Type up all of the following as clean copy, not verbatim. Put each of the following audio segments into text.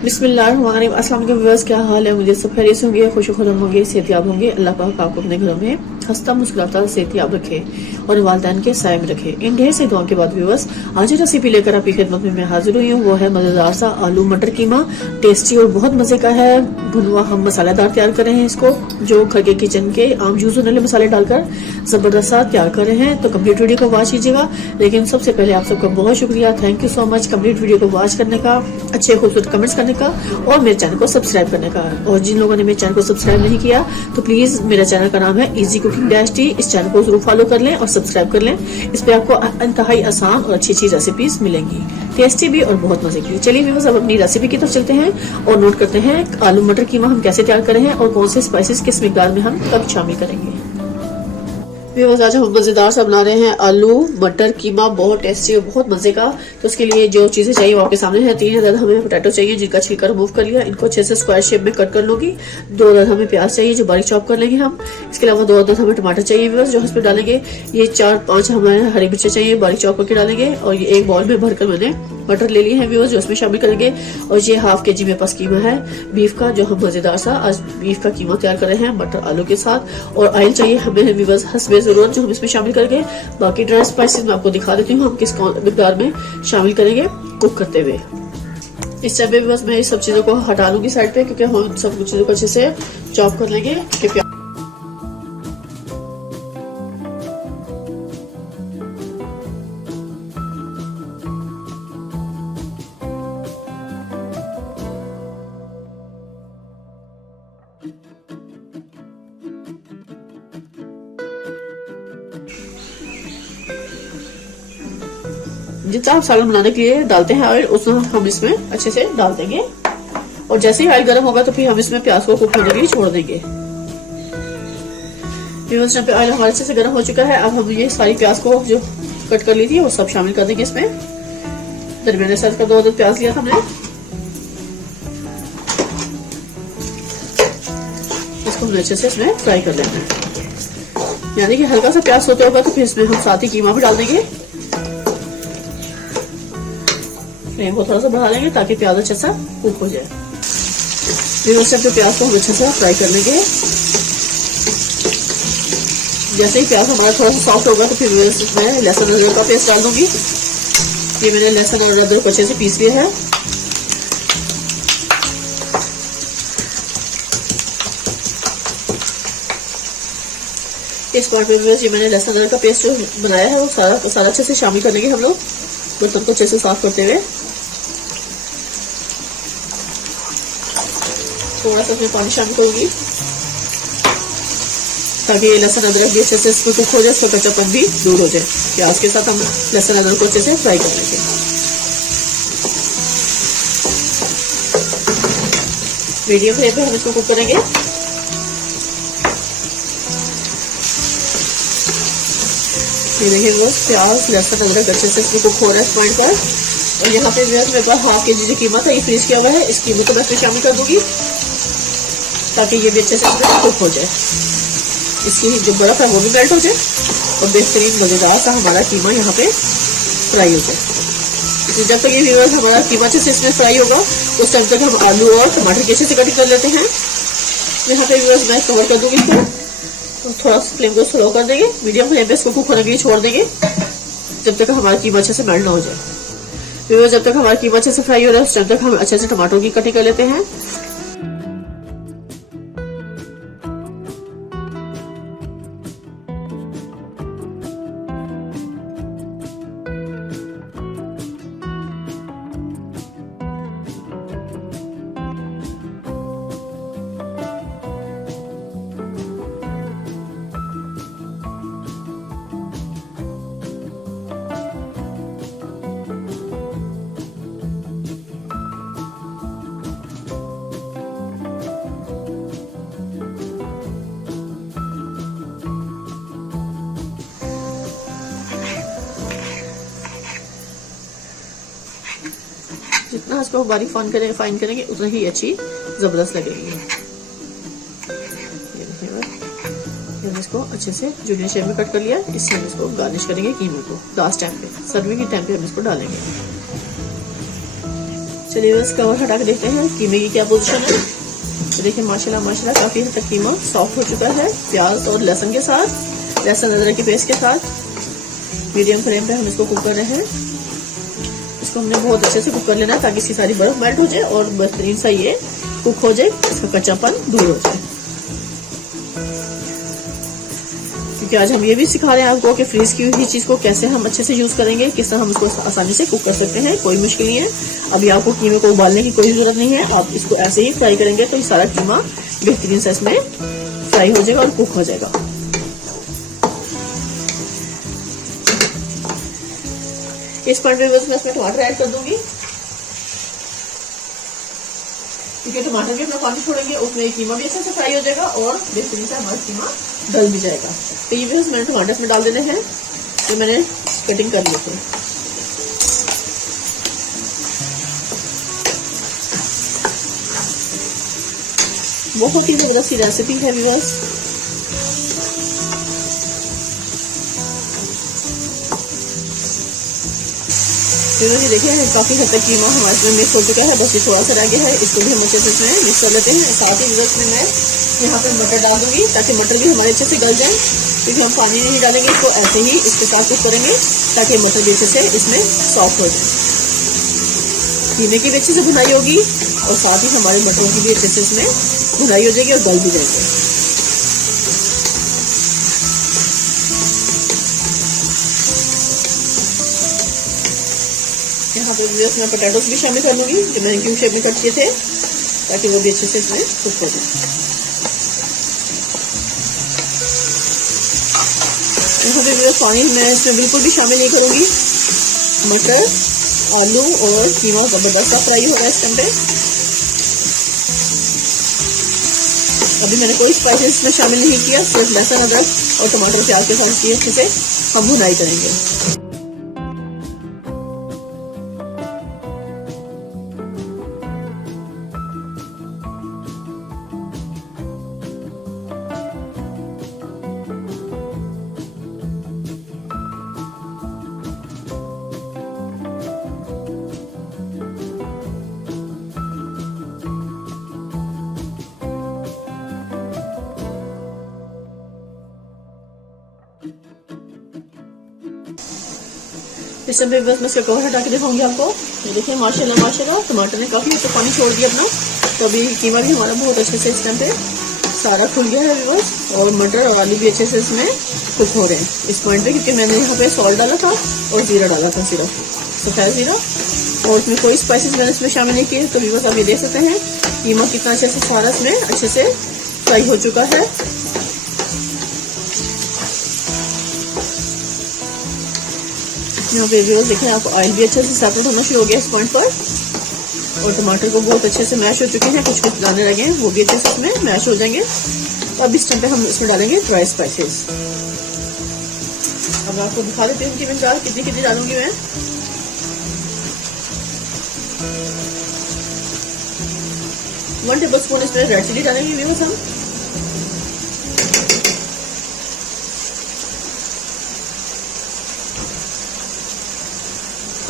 बिस्मिल्लाहिर्रहमानिर्रहीम। अस्सलाम वालेकुम व्यूअर्स, क्या हाल है? मुझे सब खैरियत होंगे, खुश खुरम होंगे, सेहतयाब होंगे। अल्लाह पाक आपको अपने घरों में हंसता मुस्कुराता सेहतयाब रखे और वालिदैन के साय में रखे। इन ढेर से दुआओं के बाद व्यूअर्स, आज रेसिपी लेकर आपकी खिदमत में मैं हाजिर हुई हूँ। वो है मजेदार सा आलू मटर कीमा, टेस्टी और बहुत मजे का है। भुनवा हम मसालेदार तैयार कर रहे हैं इसको, जो घर के किचन के आम यूज होने वाले मसाले डालकर जबरदस्त तैयार कर रहे हैं। तो कंप्लीट वीडियो को वॉच कीजिएगा। लेकिन सबसे पहले आप सबका बहुत शुक्रिया, thank you so much complete video को वॉच करने का, अच्छे खूबसूरत कमेंट्स करने का और मेरे चैनल को सब्सक्राइब करने का। और जिन लोगों ने मेरे चैनल को सब्सक्राइब नहीं किया तो प्लीज, मेरा चैनल का नाम है इजी कुकिंग डैश टी, इस चैनल को जरूर फॉलो कर लें और सब्सक्राइब कर लें। इस पे आपको इंतहाई आसान और अच्छी अच्छी रेसिपीज मिलेंगी, टेस्टी भी और बहुत मजे की। चलिए व्यूअर्स, अब अपनी रेसिपी की तरफ चलते हैं और नोट करते हैं आलू मटर कीमा हम कैसे तैयार करें हैं और कौन से स्पाइसेस किस मिकदार में हम कब शामिल करेंगे। व्यूअर्स, आज हम मजेदार सा बना रहे हैं आलू मटर कीमा, बहुत टेस्टी और बहुत मजे का। तो उसके लिए जो चीजें चाहिए वो आपके सामने है। 3 अदद हमें पोटैटो चाहिए जिनका छिलका रिमूव कर लिया, इनको अच्छे से स्क्वायर शेप में कट कर लूंगी। 2 अदद हमें प्याज चाहिए जो बारीक चॉप कर लेंगे हम। इसके अलावा 2 अदद हमें टमाटर चाहिए व्यूअर्स, जो इसमें डालेंगे। ये 4-5 हमें हरी मिर्चें चाहिए बारीक चॉप करके डालेंगे। और ये एक बॉल में भरकर मैंने मटर ले लिए हैं व्यूअर्स, जो इसमें शामिल करेंगे। और ये ½ kg मेरे पास कीमा है बीफ का, जो हम मजेदार सा आज बीफ का कीमा तैयार कर रहे हैं मटर आलू के साथ। और ऑयल चाहिए हमें व्यूअर्स हस्बे जरूरत, जो हम इसमें शामिल करेंगे। बाकी ड्राई स्पाइसेस मैं आपको दिखा देती हूँ हम किस मिकदार में शामिल करेंगे कुक करते हुए। इस टाइम में बस मैं इस सब चीजों को हटा लूंगी साइड पे, क्योंकि हम सब चीजों को अच्छे से चॉप कर लेंगे। जितना आप सालन बनाने के लिए डालते हैं ऑयल, उतना हम इसमें अच्छे से डाल देंगे। और जैसे ही ऑयल गर्म होगा तो फिर हम इसमें प्याज को कुक होने के लिए छोड़ देंगे। यहाँ पे ऑयल हमारे अच्छे से गर्म हो चुका है। अब हम ये सारी प्याज को जो कट कर ली थी वो सब शामिल कर देंगे इसमें। दरमियाने साइज का 2 अदद प्याज लिया था हमने, इसको हमने अच्छे से इसमें फ्राई कर लेना है। यानी कि हल्का सा प्याज सोते होगा तो फिर इसमें हम साथ ही कीमा भी डाल देंगे। फ्लेम को थोड़ा सा बढ़ा लेंगे ताकि प्याज अच्छा सा कुक हो जाए। फिर उस टाइम पे प्याज को हम अच्छे से फ्राई कर लेंगे। जैसे ही प्याज हमारा थोड़ा सा सॉफ्ट होगा तो फिर मैं लहसुन अदरक का पेस्ट डाल दूंगी। ये मैंने लहसुन और अदरक को अच्छे से पीस लिया है। इस पार्ट में ये मैंने लहसुन अदरक का पेस्ट जो बनाया है वो सारा अच्छे से शामिल कर लेंगे हम लोग, बर्तन को अच्छे से साफ करते हुए। थोड़ा सा इसमें पानी शामिल करूंगी ताकि ये लहसुन अदरक भी अच्छे से इसमें कुक हो जाए, इसका कच्चापन भी दूर हो जाए। प्याज के साथ हम लहसुन अदरक को अच्छे से फ्राई कर लेंगे। मीडियम फ्लेम पे हम इसको कुक करेंगे। ये देखिए वो प्याज लहसुन अदरक अच्छे से इसमें कुक हो रहा है इस पॉइंट पर। और यहाँ पे मेरे पास ½ kg जो कीमा था ये फ्रीज किया हुआ है, इस कीमे को मैं इसमें शामिल कर दूंगी ताकि ये भी अच्छे से कुक हो जाए। इसकी जो बर्फ है वो भी मेल्ट हो जाए और बेहतरीन मजेदार सा हमारा कीमा यहाँ पे फ्राई हो जाए। तो जब तक ये व्यूअर्स हमारा कीमा अच्छे से इसमें फ्राई होगा उस टाइम तक हम आलू और टमाटर की अच्छे से कटिंग कर लेते हैं। यहाँ पे व्यूअर्स मैं कवर कर दूंगी इसको, तो थोड़ा सा फ्लेम को स्लो कर देंगे। मीडियम फ्लेम पे इसको कुक होने के लिए छोड़ देंगे जब तक हमारा कीमा अच्छे से मेल्ट ना हो जाए। व्यूअर्स, जब तक हमारा कीमा अच्छे से फ्राई हो रहा है उस टाइम तक हम अच्छे से टमाटरों की कटिंग कर लेते हैं। जितना इसको बारीक फाइन करेंगे उतना ही अच्छी जबरदस्त लगेगी। ये देखिए इसको अच्छे से जूलियन शेप में कट कर लिया। इससे हम इसको गार्निश करेंगे कीमे को। लास्ट टाइम पे सर्विंग के टाइम पे हम इसको डालेंगे। चलिए बस कवर हटा के देखते हैं कीमे की क्या पोजीशन है। तो देखिए माशाल्लाह माशाल्लाह काफी हद तक कीमा सॉफ्ट हो चुका है। प्याज और लहसुन के साथ, लहसुन अदरक की पेस्ट के साथ मीडियम फ्लेम पे हम इसको कुक कर रहे हैं। इसको हमने बहुत अच्छे से कुक कर लेना है ताकि इसकी सारी बर्फ मेल्ट हो जाए और बेहतरीन सा ये कुक हो जाए, इसका कच्चापन दूर हो जाए। क्योंकि आज हम ये भी सिखा रहे हैं आपको कि फ्रीज की हुई चीज को कैसे हम अच्छे से यूज करेंगे, किस तरह हम इसको आसानी से कुक कर सकते हैं, कोई मुश्किल नहीं है। अभी आपको कीमे को उबालने की कोई जरूरत नहीं है, आप इसको ऐसे ही फ्राई करेंगे तो ये सारा कीमा बेहतरीन से इसमें फ्राई हो जाएगा और कुक हो जाएगा। इस पॉइंट में बस मैं इसमें टमाटर ऐड कर दूंगी, क्योंकि टमाटर भी अपना पानी छोड़ेंगे, उसमें कीमा भी अच्छे से फ्राई हो जाएगा और बेहतरीन से हमारा कीमा गल भी जाएगा। तो ये भी मैंने टमाटर इसमें डाल देने हैं जो मैंने कटिंग कर लिए थे। बहुत ही जबरदस्त रेसिपी है व्यूअर्स। देखिए काफी हद तक कीमा हमारे इसमें मिक्स हो चुका है, बस ये थोड़ा सा रह गया है, इसको भी हम अच्छे से इसमें मिक्स कर लेते हैं। साथ ही व्यूअर्स में मैं यहाँ पे मटर डाल दूंगी ताकि मटर भी हमारे अच्छे से गल जाए, क्योंकि हम पानी नहीं डालेंगे, इसको ऐसे ही इसके साथ कुक करेंगे ताकि मटर भी अच्छे से इसमें सॉफ्ट हो जाए। कीमे की भी अच्छे से भुनाई होगी और साथ ही हमारे मटरों की भी अच्छे से इसमें भुनाई हो जाएगी और गल भी जाएंगे। यहाँ पे मैं पोटैटोस भी शामिल कर लूंगी जो मैंने क्यूब शेप में कट किए थे, ताकि वो भी अच्छे से इसमें कुक हो जाए। यहाँ पे पानी मैं इसमें बिल्कुल भी शामिल नहीं करूंगी। मटर, आलू और कीमा जबरदस्त फ्राई हो रहा है इस टाइम पे। अभी मैंने कोई स्पाइसेस इसमें शामिल नहीं किया, सिर्फ लहसुन अदरक और टमाटर प्याज के साथ इसकी अच्छे से हम भुनाई करेंगे। इस समय बस मैं इसका कवर हटा के दिखाऊंगी आपको। ये देखिए माशाल्लाह माशाल्लाह टमाटर ने काफी अच्छा पानी छोड़ दिया अपना, तो अभी कीमा भी हमारा बहुत अच्छे से इस टाइम पे सारा खुल गया है बस, और मटर और आलू भी अच्छे से इसमें कुक हो रहे हैं इस पॉइंट पे, क्योंकि मैंने यहाँ पे सॉल्ट डाला था और जीरा डाला था, सिर्फ सफेद जीरा, और इसमें कोई स्पाइसेस मैंने इसमें शामिल नहीं किए। तो बस आप ये देख सकते हैं कीमा कितना अच्छे से सारा इसमें अच्छे से फ्राई हो चुका है। यहाँ पे देखें आपको ऑयल भी अच्छे से सेपरेट होना शुरू हो गया इस पॉइंट पर, और टमाटर को बहुत अच्छे से मैश हो चुके हैं, कुछ कुछ दाने लगे हैं वो भी अच्छे से इसमें मैश हो जाएंगे। तो अब इस टाइम पे हम इसमें डालेंगे ड्राई स्पाइसेस। अब आपको दिखा देती हूँ कि मैं कितनी कितनी डालूंगी मैं। वन टेबल स्पून इसमें रेड चिली डालेंगे व्यूअर्स हम।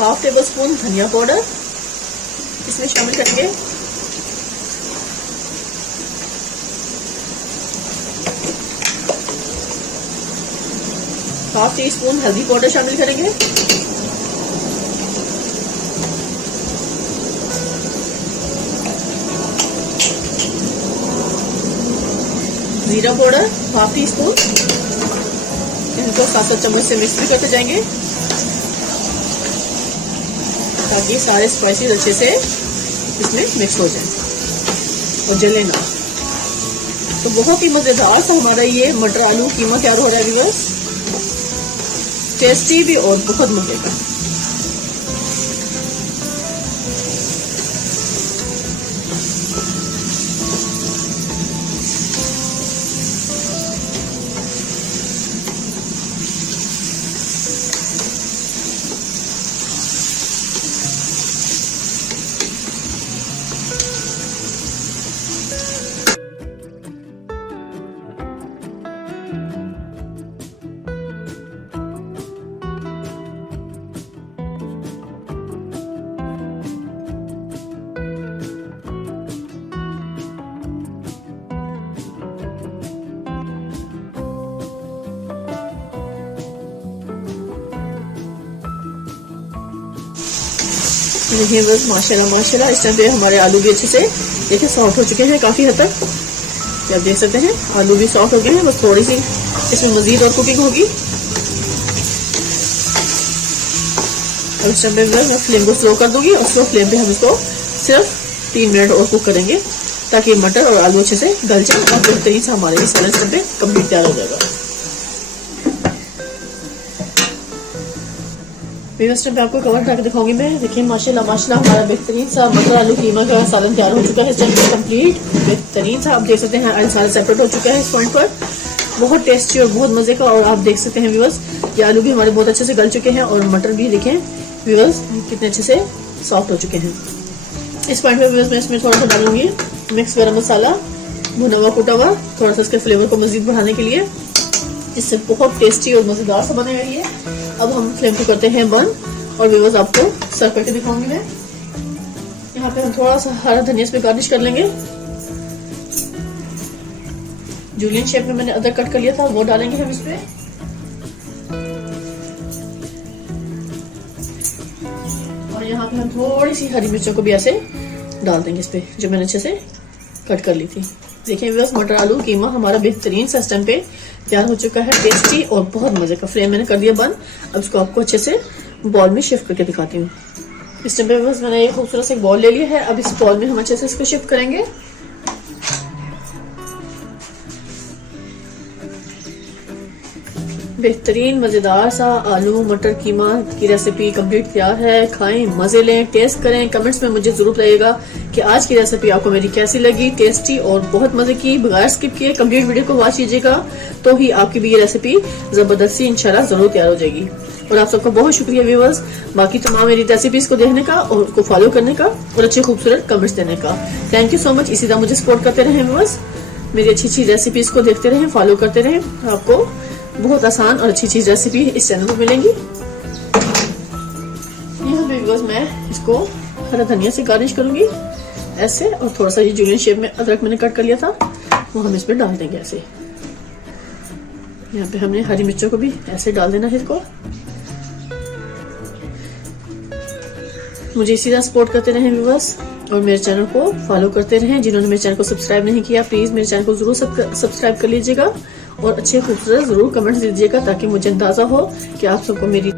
हाफ टेबल स्पून धनिया पाउडर इसमें शामिल करेंगे। हाफ टी स्पून हल्दी पाउडर शामिल करेंगे। जीरा पाउडर हाफ टी स्पून, इनको 7 चम्मच से मिक्स भी करते जाएंगे ताकि सारे स्पाइसेस अच्छे से इसमें मिक्स हो जाए और जले ना। तो बहुत ही मजेदार सा हमारा ये मटर आलू कीमा तैयार हो रहा है व्यूअर्स, टेस्टी भी और बहुत मजे का। देखिए बस माशाल्लाह माशाल्लाह इस टाइम पे हमारे आलू भी अच्छे से देखिए सॉफ्ट हो चुके हैं काफी हद तक। आप देख सकते हैं आलू भी सॉफ्ट हो गए हैं, बस थोड़ी सी इसमें मजीद और कुकिंग होगी। और इस टाइम पे मैं फ्लेम को स्लो कर दूंगी और स्लो फ्लेम पे हम इसको सिर्फ 3 मिनट और कुक करेंगे ताकि मटर और आलू अच्छे से गल जाए और बेहतरीन से हमारे इस वाले पे कंप्लीट तैयार हो जाएगा। इस टाइम पे आपको कवर करके दिखाऊंगी मैं। देखिए माशाल्लाह माशाल्लाह हमारा बेहतरीन सा मटर आलू कीमा का सालन तैयार हो चुका है। इस टाइम पे कंप्लीट बेहतरीन सा आप देख सकते हैं सारा सेपरेट हो चुका है इस पॉइंट पर, बहुत टेस्टी और बहुत मजे का। और आप देख सकते हैं व्यूअर्स ये आलू भी हमारे बहुत अच्छे से गल चुके हैं और मटर भी देखें व्यूअर्स कितने अच्छे से सॉफ्ट हो चुके हैं। इस पॉइंट पे व्यूअर्स मैं इसमें थोड़ा सा डालूंगी मिक्स गरम मसाला भुना हुआ कुटा हुआ, थोड़ा सा इसके फ्लेवर को मजीद बढ़ाने के लिए, इससे बहुत टेस्टी और मजेदार सा बनेगा ये। अब हम फ्लेम को करते हैं बंद और व्यूअर्स आपको सर्व करके दिखाऊंगी मैं। यहाँ पे हम थोड़ा सा हरा धनिया इस पे गार्निश कर लेंगे। जूलियन शेप में मैंने अदरक कट कर लिया था वो डालेंगे हम इस पे। और यहाँ पे हम थोड़ी सी हरी मिर्चों को भी ऐसे डाल देंगे इस पे जो मैंने अच्छे से कट कर ली थी। देखिए व्यूअर्स मटर आलू कीमा हमारा बेहतरीन सा इस टाइम पे तैयार हो चुका है, टेस्टी और बहुत मजे का। फ्लेम मैंने कर दिया बंद। अब इसको आपको अच्छे से बॉल में शिफ्ट करके दिखाती हूँ। इस टाइम पे बस मैंने एक खूबसूरत से बॉल ले लिया है। अब इस बॉल में हम अच्छे से इसको शिफ्ट करेंगे। बेहतरीन मजेदार सा आलू मटर कीमा की रेसिपी कंप्लीट तैयार है। खाएं, मजे लें, टेस्ट करें। कमेंट्स में मुझे जरूर बताइएगा कि आज की रेसिपी आपको मेरी कैसी लगी। टेस्टी और बहुत मजे की, बगैर स्किप किए कंप्लीट वीडियो को वॉच कीजिएगा तो ही आपकी भी ये रेसिपी जबरदस्ती इंशाल्लाह जरूर तैयार हो जाएगी। और आप सबका बहुत शुक्रिया व्यूअर्स बाकी तमाम मेरी रेसिपीज को देखने का और उसको फॉलो करने का और अच्छे खूबसूरत कमेंट्स देने का। Thank you so much. इसी तरह मुझे सपोर्ट करते रहे व्यूअर्स, मेरी अच्छी अच्छी रेसिपीज को देखते रहे, फॉलो करते रहे। आपको बहुत आसान और अच्छी चीज रेसिपी इस चैनल पर मिलेंगी। यहाँ पे व्यूअर्स मैं इसको हरा धनिया से गार्निश करूंगी ऐसे, और थोड़ा सा ये जूलियन शेप में अदरक मैंने कट कर लिया था वो हम इसमें डाल देंगे ऐसे। यहाँ पे हमने हरी मिर्चों को भी ऐसे डाल देना है इसको। मुझे इसी तरह सपोर्ट करते रहें व्यूअर्स और मेरे चैनल को फॉलो करते रहें। जिन्होंने मेरे चैनल को सब्सक्राइब नहीं किया प्लीज मेरे चैनल को जरूर सब्सक्राइब कर लीजिएगा और अच्छे खूबसूरत जरूर कमेंट्स दीजिएगा ताकि मुझे अंदाजा हो कि आप सबको मेरी